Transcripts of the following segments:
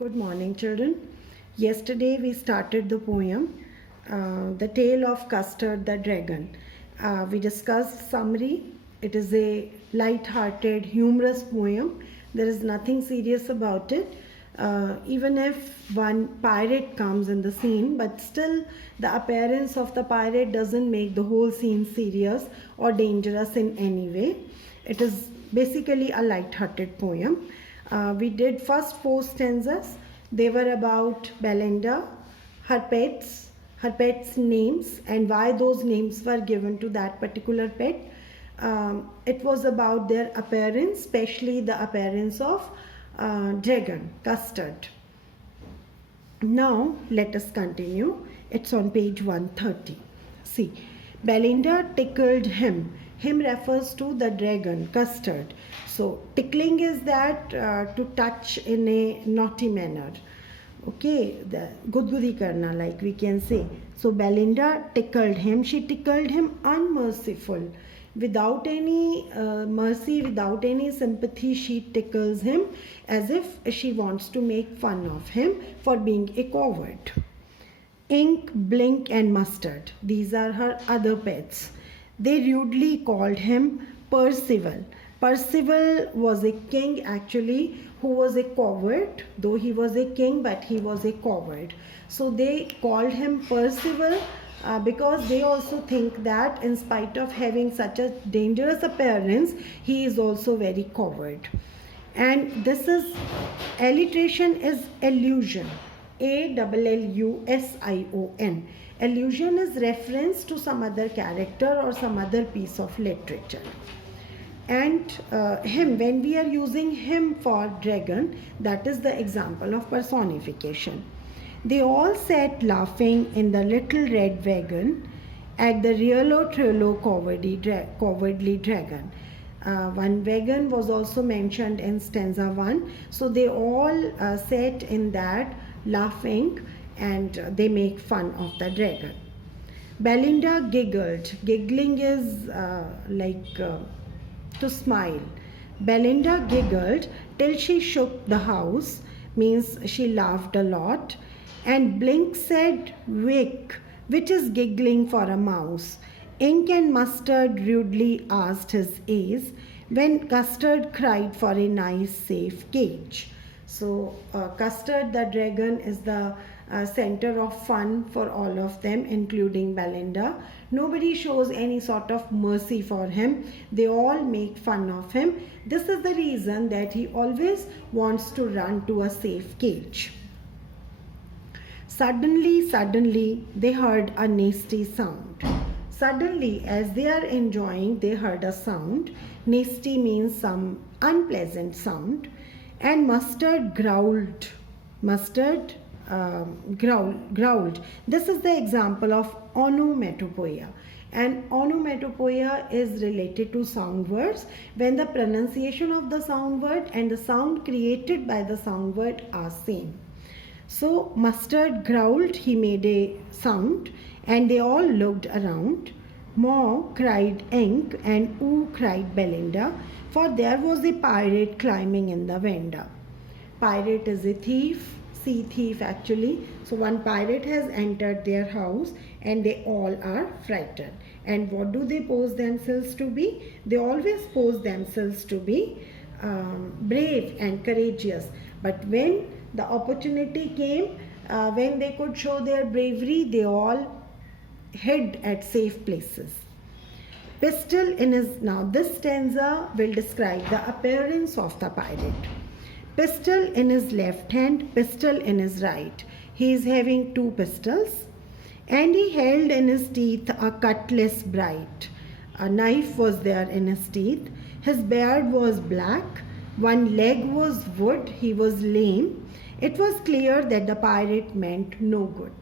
Good morning, children. Yesterday we started the poem, The Tale of Custard the Dragon. We discussed summary. It is a light-hearted, humorous poem. There is nothing serious about it. Even if one pirate comes in the scene, but still the appearance of the pirate doesn't make the whole scene serious or dangerous in any way. It is basically a light-hearted poem. We did first four stanzas. They were about Belinda, her pets' names, and why those names were given to that particular pet. It was about their appearance, especially the appearance of dragon, custard. Now let us continue. It's on page 130. See, Belinda tickled him. Him refers to the dragon, custard. So tickling is that to touch in a naughty manner. Okay, the gudgudi karna, like we can say. So Belinda tickled him. She tickled him unmerciful. Without any mercy, without any sympathy, she tickles him as if she wants to make fun of him for being a coward. Ink, Blink, and Mustard. These are her other pets. They rudely called him Percival. Percival was a king actually who was a coward, though he was a king, but he was a coward. So they called him Percival because they also think that in spite of having such a dangerous appearance, he is also very coward. And this is alliteration is allusion. Allusion. Allusion is reference to some other character or some other piece of literature. And him, when we are using him for dragon, that is the example of personification. They all sat laughing in the little red wagon at the Riolo Trullo cowardly dragon. One wagon was also mentioned in stanza 1. So they all sat in that laughing and they make fun of the dragon. Belinda giggled. Giggling is to smile. Belinda giggled till she shook the house, means she laughed a lot. And Blink said, "Wick, which is giggling for a mouse." Ink and Mustard rudely asked his ace when Custard cried for a nice safe cage. So Custard the dragon is the center of fun for all of them, including Belinda. Nobody shows any sort of mercy for him. They all make fun of him. This is the reason that he always wants to run to a safe cage. Suddenly, they heard a nasty sound. Suddenly, as they are enjoying, they heard a sound. Nasty means some unpleasant sound. And Mustard growled. Mustard growled. This is the example of onomatopoeia. And onomatopoeia is related to sound words when the pronunciation of the sound word and the sound created by the sound word are same. So Mustard growled, he made a sound, and they all looked around. Maw, cried Ink, and ooh, cried Belinda, for there was a pirate climbing in the window. Pirate is a thief, sea thief actually. So one pirate has entered their house and they all are frightened. And what do they pose themselves to be? They always pose themselves to be brave and courageous. But when the opportunity came, when they could show their bravery, they all hid at safe places. Pistol in his, now this stanza will describe the appearance of the pirate. Pistol in his left hand, pistol in his right. He is having two pistols and he held in his teeth a cutlass bright. A knife was there in his teeth. His beard was black. One leg was wood. He was lame. It was clear that the pirate meant no good.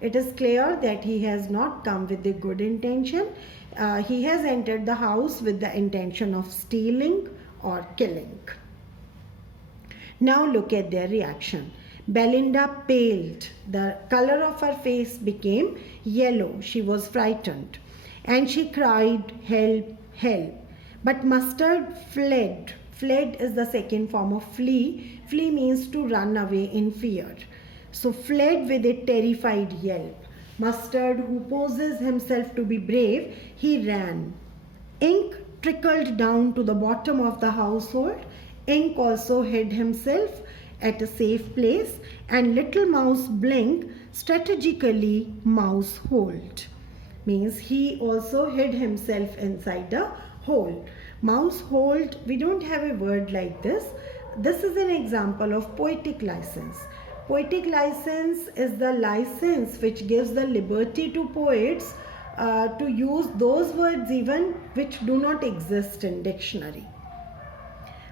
It is clear that he has not come with a good intention. He has entered the house with the intention of stealing or killing. Now look at their reaction. Belinda paled. The color of her face became yellow. She was frightened. And she cried, "Help, help." But Mustard fled Fled is the second form of flee. Flee means to run away in fear. So fled with a terrified yelp. Mustard, who poses himself to be brave, he ran. Ink trickled down to the bottom of the household. Ink also hid himself at a safe place, and little mouse Blink strategically mouse holed. Means he also hid himself inside a hole. Mouse hold, we don't have a word like this. This is an example of poetic license. Poetic license is the license which gives the liberty to poets to use those words even which do not exist in dictionary.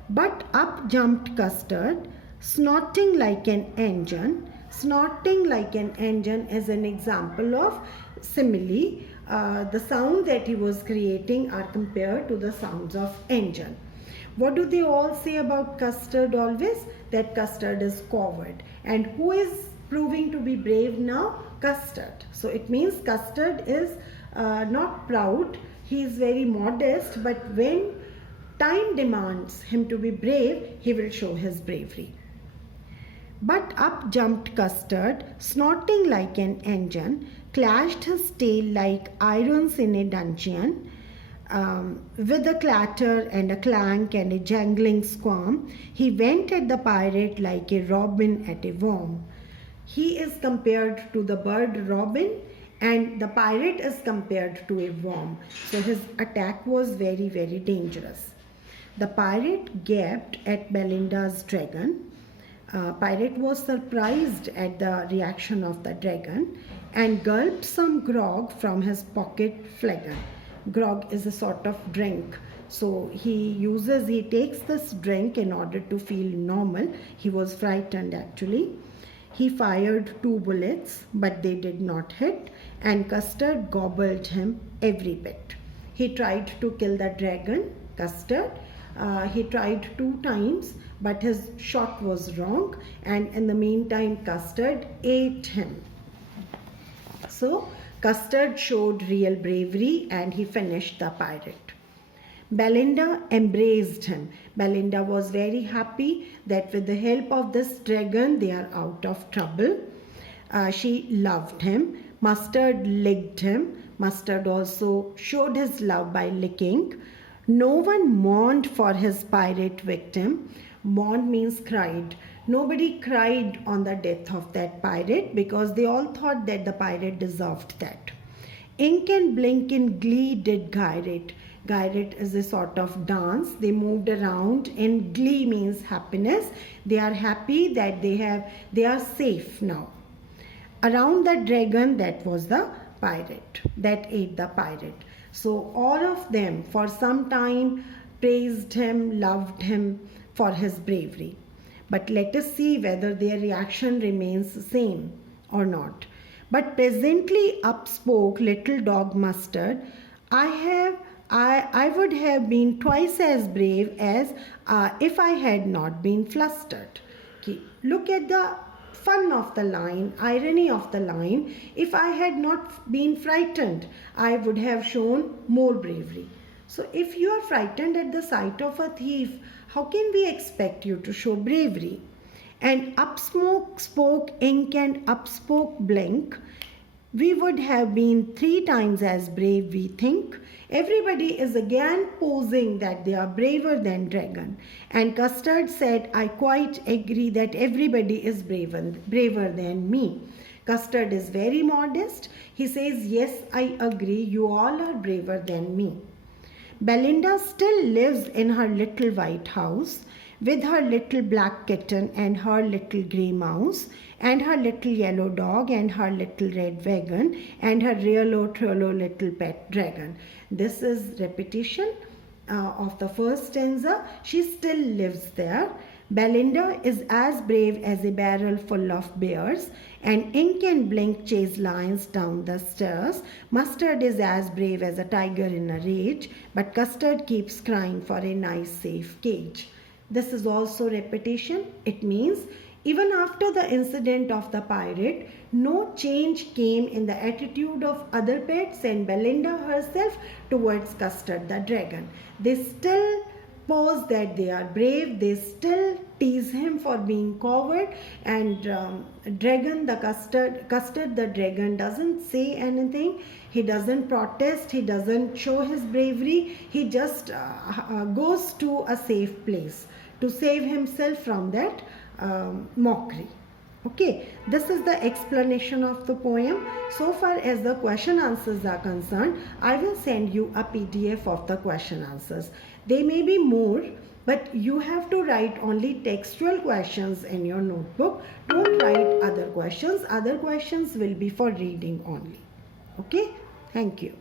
But up jumped Custard, snorting like an engine. Snorting like an engine is an example of simile. The sound that he was creating are compared to the sounds of engine. What do they all say about Custard always? That Custard is coward. And who is proving to be brave now? Custard. So it means Custard is not proud. He is very modest, but when time demands him to be brave, he will show his bravery. But up jumped Custard, snorting like an engine, clashed his tail like irons in a dungeon, with a clatter and a clank and a jangling squam. He went at the pirate like a robin at a worm. He is compared to the bird robin, and the pirate is compared to a worm. So his attack was very, very dangerous. The pirate gaped at Belinda's dragon. Pirate was surprised at the reaction of the dragon and gulped some grog from his pocket flagon. Grog is a sort of drink. So he takes this drink in order to feel normal. He was frightened actually. He fired 2 bullets, but they did not hit, and Custard gobbled him every bit. He tried to kill the dragon, Custard. He tried 2 times, but his shot was wrong, and in the meantime Custard ate him. So Custard showed real bravery and he finished the pirate. Belinda embraced him. Belinda was very happy that with the help of this dragon they are out of trouble. She loved him. Mustard licked him. Mustard also showed his love by licking. No one mourned for his pirate victim. Mourn means cried. Nobody cried on the death of that pirate because they all thought that the pirate deserved that. Ink and Blink in glee did gyrate. Gyrate is a sort of dance. They moved around. In glee means happiness. They are happy that they are safe now. Around the dragon, that was the pirate that ate the pirate. So all of them for some time praised him, loved him for his bravery. But let us see whether their reaction remains the same or not. But presently up spoke little dog Mustard. I would have been twice as brave as if I had not been flustered. Okay. Look at the fun of the line, irony of the line. If I had not been frightened, I would have shown more bravery. So if you are frightened at the sight of a thief, how can we expect you to show bravery? And up spoke Ink and up spoke Blink. We would have been 3 times as brave, we think. Everybody is again posing that they are braver than dragon. And Custard said, I quite agree that everybody is braver than me. Custard is very modest. He says, yes, I agree, you all are braver than me. Belinda still lives in her little white house with her little black kitten and her little grey mouse and her little yellow dog and her little red wagon and her real trollo little pet dragon. This is repetition of the first stanza. She still lives there. Belinda is as brave as a barrel full of bears, and Ink and Blink chase lions down the stairs. Mustard is as brave as a tiger in a rage, but Custard keeps crying for a nice safe cage. This is also repetition. It means even after the incident of the pirate, no change came in the attitude of other pets and Belinda herself towards Custard the dragon. They still pose that they are brave, they still tease him for being coward. And dragon, the custard the dragon doesn't say anything. He doesn't protest, he doesn't show his bravery. He just goes to a safe place to save himself from that mockery. Okay, this is the explanation of the poem. So far as the question answers are concerned, I will send you a PDF of the question answers. They may be more, but you have to write only textual questions in your notebook. Don't write other questions. Other questions will be for reading only. Okay, thank you.